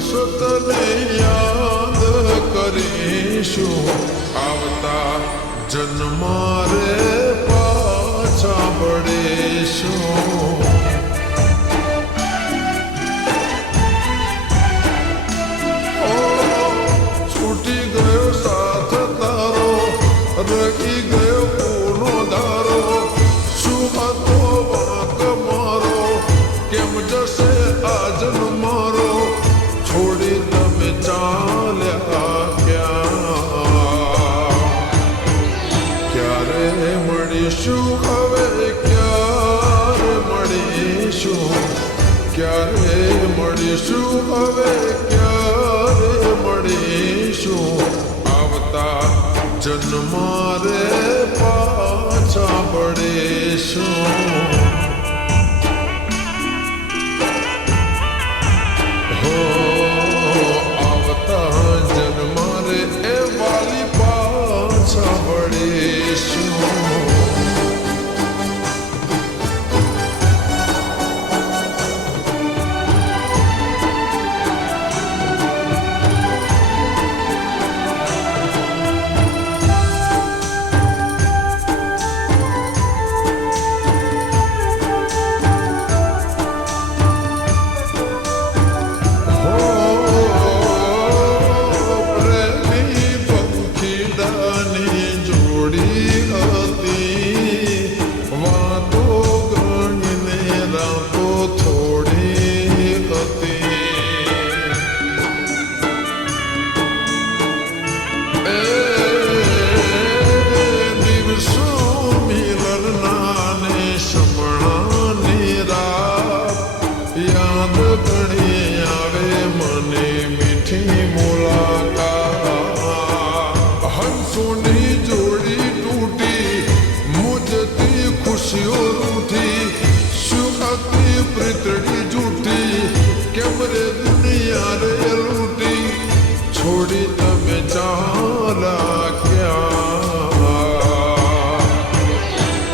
તને યાદ કરીશું આવતા જન્મારે પાછા પડીશું છૂટી ગયો સાથ તારો રહી ગયો પૂનો ધારો શું હતો વાંક મારો કેમ જશે આજ મારો છોડી તમે ચાલ્યા ક્યારે મળીશું હવે ક્યારે મળીશું ક્યારે મળીશું હવે ક્યારે મળીશું આવતા જન્મારે પાછા પડીશું જન્મારે એ વાલી પાછા પડીશું હંસોની જોડી તૂટી મુજતી ખુશીઓ રૂઠી શું હતી પ્રીતડી જૂઠી કેમ રે દુનિયા રે લૂટી છોડી તમે ચાલા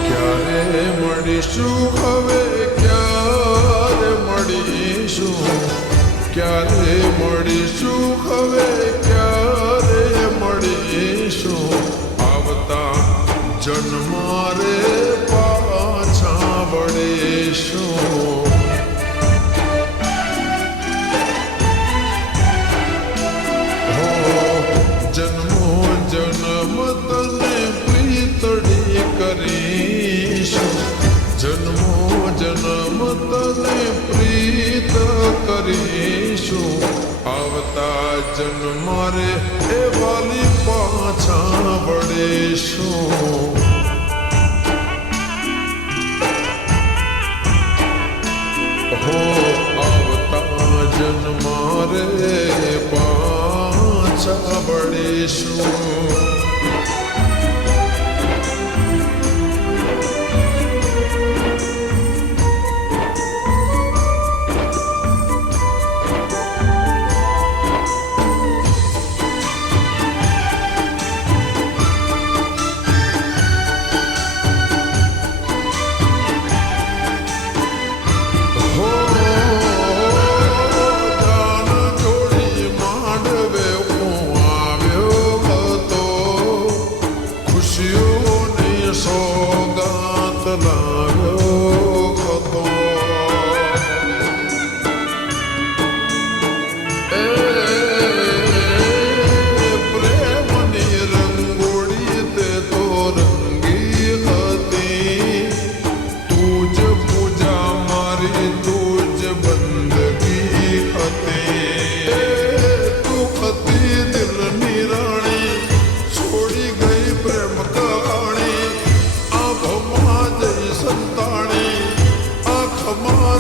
ક્યારે મળીશું હવે ક્યારે મળીશું ક્યારે મળીશું હવે ક્યારે મળીશું આવતા જન્મારે પાછા વળીશું જન્મો જન્મ તને પ્રીતડી કરીશું જન્મો જન્મ તને પ્રીત કરીશું આવતા જન્મારે એ વાલી પાછા વળીશું આવતા જન્મારે પાછા વળીશું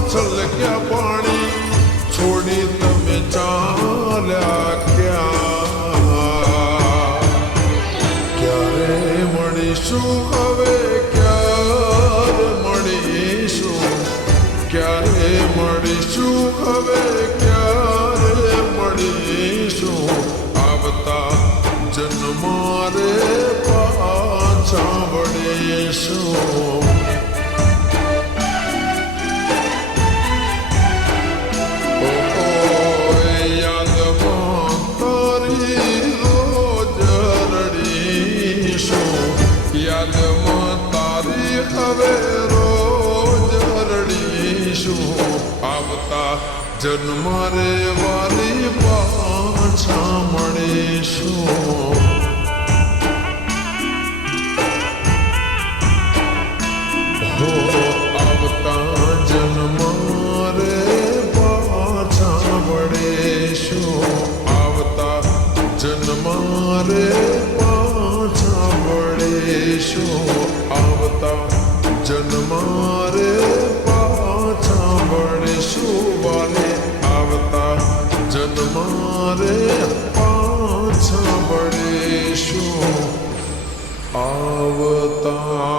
છલક્યા પાણી છોડી તમે ચાલ્યા ક્યારે મળીશું હવે ક્યારે મળીશું ક્યારે મળીશું હવે ક્યારે મળીશું આવતા જન્મારે પાછા વળીશું યાદ યાદમાં તારી હવે રોજ રડીશું આવતા જન્મ રે વાલી પાછા મળીશું હો આવતા જન્મ રે પાછા મળીશું આવતા જન્મ રે પાછા મળીશું આવતા જન્મ રે પાછા મળીશું વાલે આવતા જન્મ રે પાછા મળીશું આવતા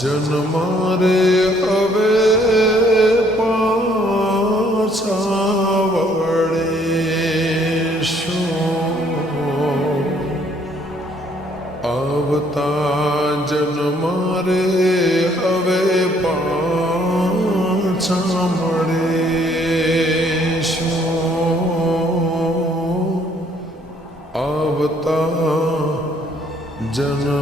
જન્મ રે હવે પાછા વળીશું આવતા જન્મ રે હવે પાછા મળીશું આવતા જન્મ